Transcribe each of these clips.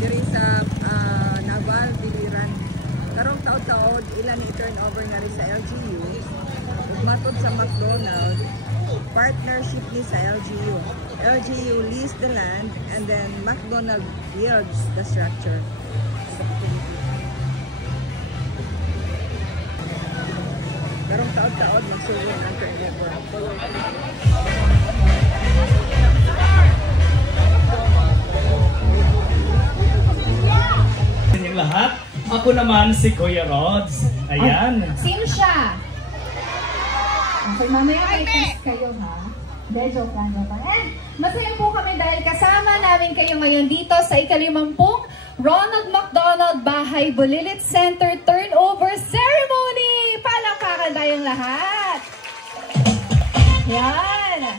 diri sa Naval, Biliran. Karong taon-taon, ilan i-turnover nga rin sa LGU. Matod sa McDonald's, partnership ni sa LGU. LGU lease the land and then McDonald's builds the structure. Karong taon-taon, magsulong ang turnover. Yung lahat. Ako naman si Kuya Rods. Ayan. Sino siya? Okay, mamaya may test kayo ha. De, joke lang. Masaya po kami dahil kasama namin kayo ngayon dito sa ika-50 Ronald McDonald Bahay Bulilit Center Turnover Ceremony! Palakpakan tayong lahat! Yan!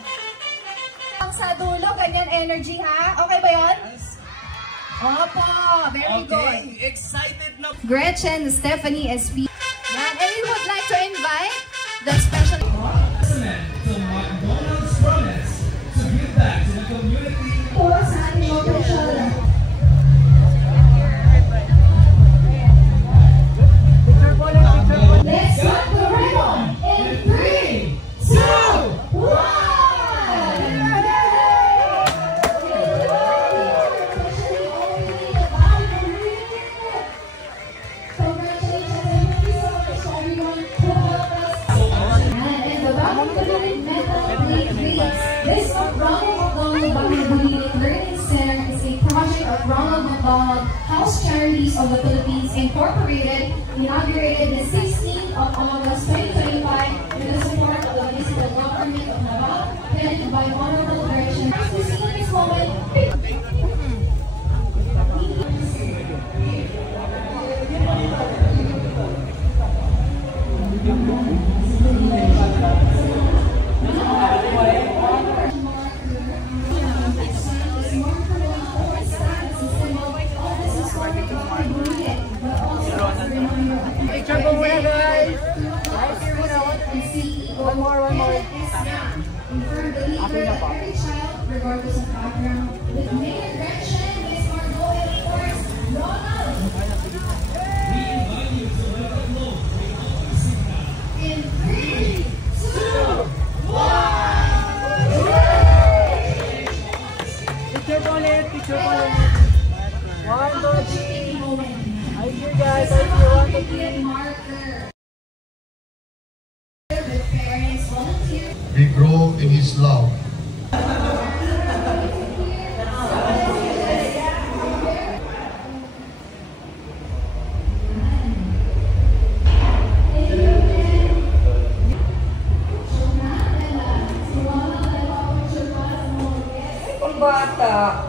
Ang sa dulo, ganyan energy ha? Okay ba yun? Opo, very good. Excited na. Gretchen, Stephanie, SP. Yan. And we would like to invite the special... To McDonald's promise to give back to the community. Po sa ating official. Let's start the ribbon in 3, 2, 1! This Ronald McDonald Bahay Bulilit Learning Center is a project of Ronald McDonald House Charities of the Philippines Incorporated, inaugurated the 16th of August 2025 with the support of the municipal government of Naval, headed by Honorable Gretchen. To see in this moment, one more. Every child, regardless of background, with Mayor Gretchen, Miss Margot, and of course, Ronald. In 3, 2, 1. Picture ulit. 1, 2, 3. I hear guys, I hear 1, 2, 3. Marker. With parents, volunteers. We grow in His love. Bata.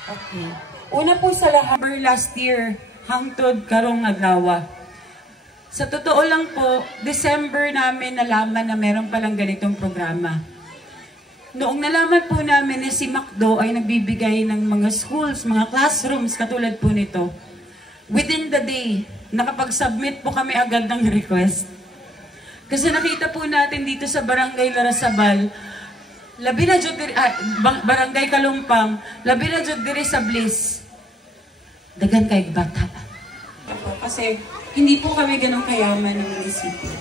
Okay. Una po sa lahat, last year, hangtod karong adlaw. Sa totoo lang po, December namin nalaman na meron palang ganitong programa. Noong nalaman po namin na si McDo ay nagbibigay ng mga schools, mga classrooms katulad po nito, within the day, nakapag-submit po kami agad ng request. Kasi nakita po natin dito sa Barangay Larasabal, labi na dyan diri, Barangay Kalumpang, labi na dyan diri sa Bliss. Dagan kay bata. Kasi hindi po kami ganun kayaman ng munisipyo.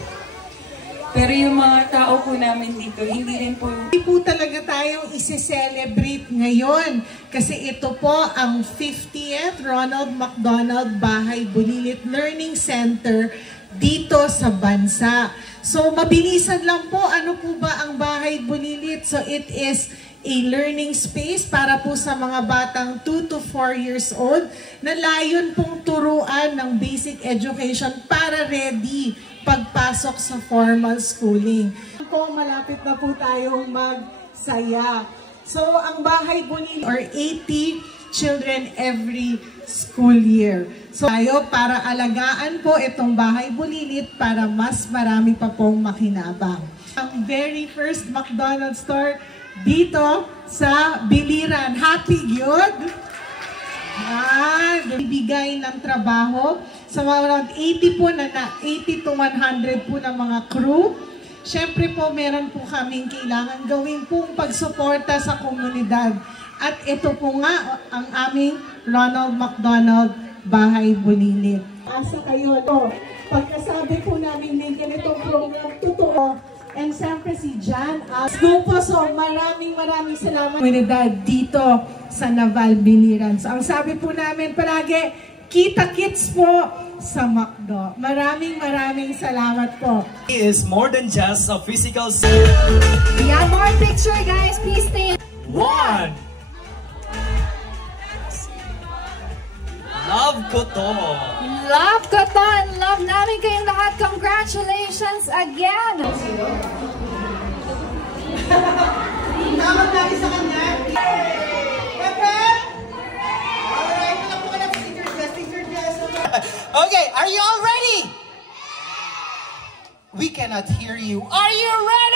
Pero yung mga tao po namin dito, hindi rin po... Hindi po talaga tayong isi-celebrate ngayon. Kasi ito po ang 50th Ronald McDonald Bahay Bulilit Learning Center dito sa bansa. So, mabilisan lang po, ano po ba ang Bahay Bulilit? So, it is a learning space para po sa mga batang 2 to 4 years old na layon pong turuan ng basic education para ready pagpasok sa formal schooling. Po, malapit na po tayong magsaya. So, ang Bahay Bulilit or 80 children every school year. So, tayo para alagaan po itong Bahay Bulilit para mas marami pa pong makinabang. Ang very first McDonald's store dito sa Biliran. Happy good! Bibigay ng trabaho sa mga around 80 po 80 to 100 po ng mga crew Siyempre po, meron po kaming kailangan gawin pong pagsuporta sa komunidad. At ito po nga ang aming Ronald McDonald Bahay Bulilit. Asa kayo, no? Pagkasabi po namin din ganitong program, totoo. And siyempre si Jan. Go po, so maraming salamat komunidad dito sa Naval Biliran. So ang sabi po namin palagi, kita-kits po sa McDo. Maraming salamat po. He is more than just a physical... Yeah, more picture guys, please stay. 1. Love ko to. Love ko to and love namin kayong lahat. Congratulations again! Tawag natin sa kanya. Okay, are you all ready? We cannot hear you. Are you ready?